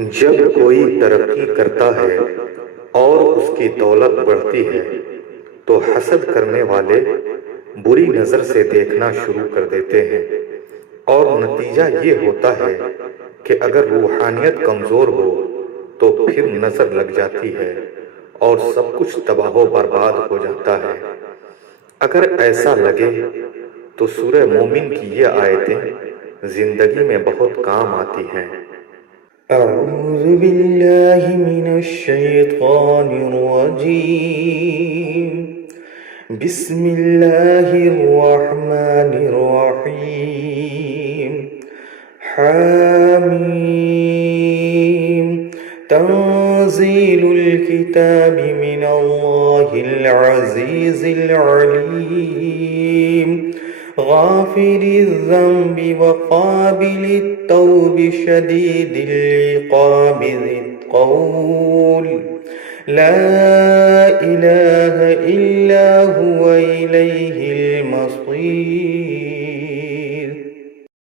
जब कोई तरक्की करता है और उसकी दौलत बढ़ती है तो हसद करने वाले बुरी नज़र से देखना शुरू कर देते हैं और नतीजा ये होता है कि अगर रूहानियत कमज़ोर हो तो फिर नज़र लग जाती है और सब कुछ तबाह बर्बाद हो जाता है। अगर ऐसा लगे तो सूरह मोमिन की ये आयतें ज़िंदगी में बहुत काम आती हैं। أعوذ بالله من الشيطان الرجيم بسم الله الرحمن الرحيم حميم تنزيل الكتاب من الله العزيز العليم غافر الذنب وقابل التوب شديد العقاب ذي الطول لا إله إلا هو إليه المصير